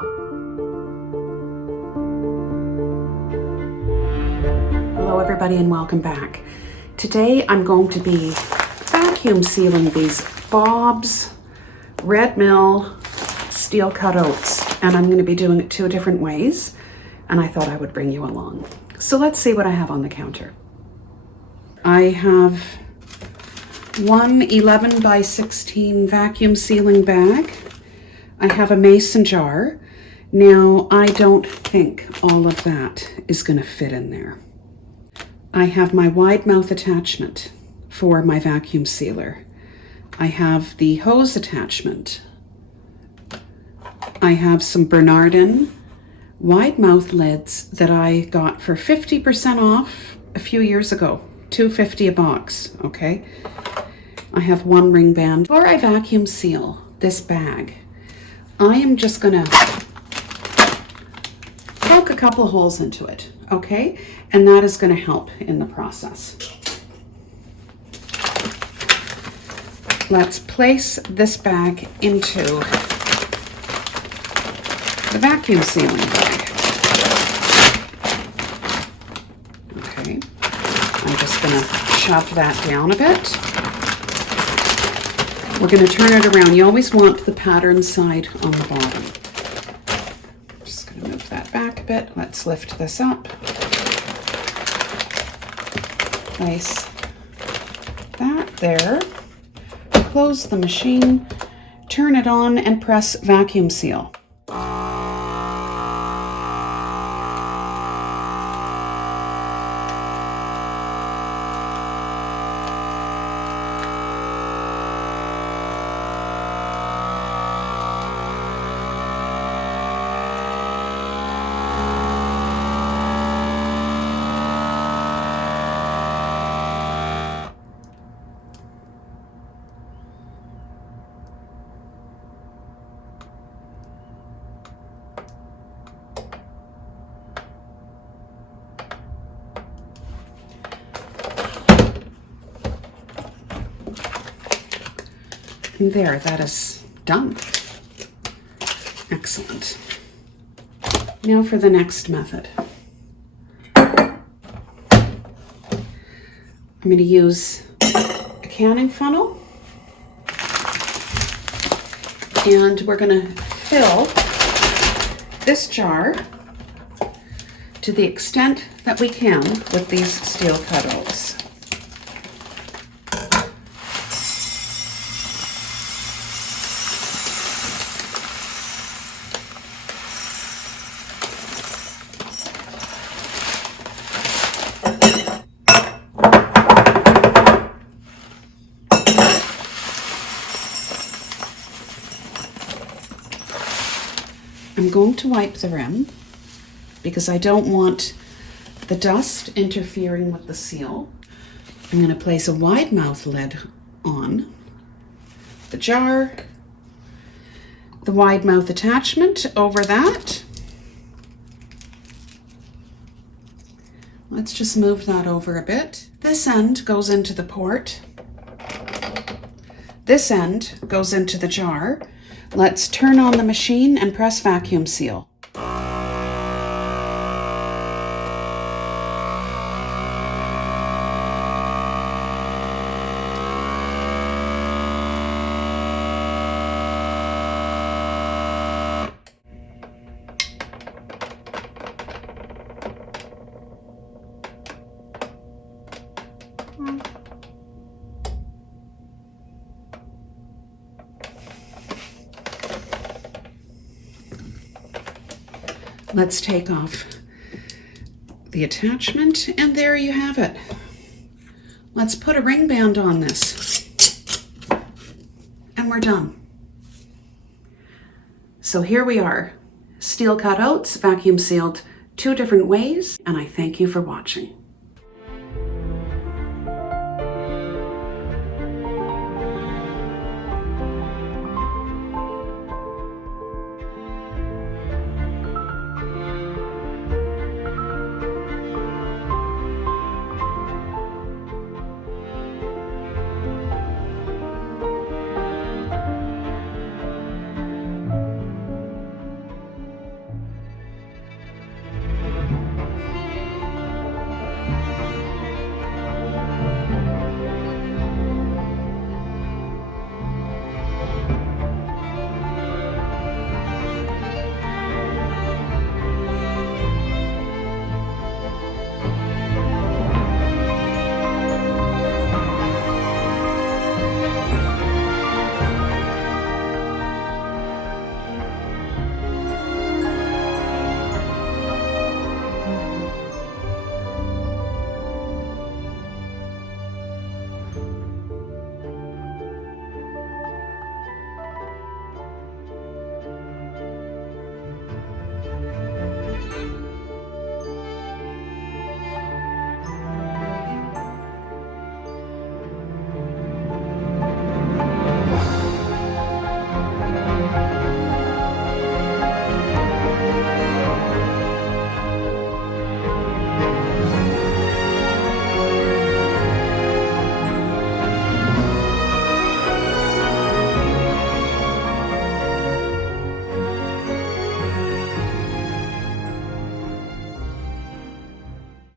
Hello everybody and welcome back. Today I'm going to be vacuum sealing these Bob's Red Mill steel cut oats, and I'm going to be doing it 2 different ways, and I thought I would bring you along. So let's see what I have on the counter. I have one 11 by 16 vacuum sealing bag. I have a mason jar. Now I don't think all of that is going to fit in there. I have my wide mouth attachment for my vacuum sealer. I have the hose attachment. I have some Bernardin wide mouth lids that I got for 50% off a few years ago, $2.50 a box, okay? I have one ring band. Before I vacuum seal this bag, I am just gonna poke a couple of holes into it, okay? And that is gonna help in the process. Let's place this bag into the vacuum sealing bag. Okay, I'm just gonna shove that down a bit. We're gonna turn it around. You always want the pattern side on the bottom. Just gonna move that back a bit. Let's lift this up. Place that there. Close the machine, turn it on, and press vacuum seal. And there, that is done. Excellent. Now for the next method. I'm going to use a canning funnel, and we're going to fill this jar to the extent that we can with these steel cut oats. I'm going to wipe the rim because I don't want the dust interfering with the seal. I'm going to place a wide mouth lid on the jar, the wide mouth attachment over that. Let's just move that over a bit. This end goes into the port. This end goes into the jar. Let's turn on the machine and press vacuum seal. Let's take off the attachment, and there you have it. Let's put a ring band on this, and we're done. So here we are, steel cut oats, vacuum sealed 2 different ways, and I thank you for watching.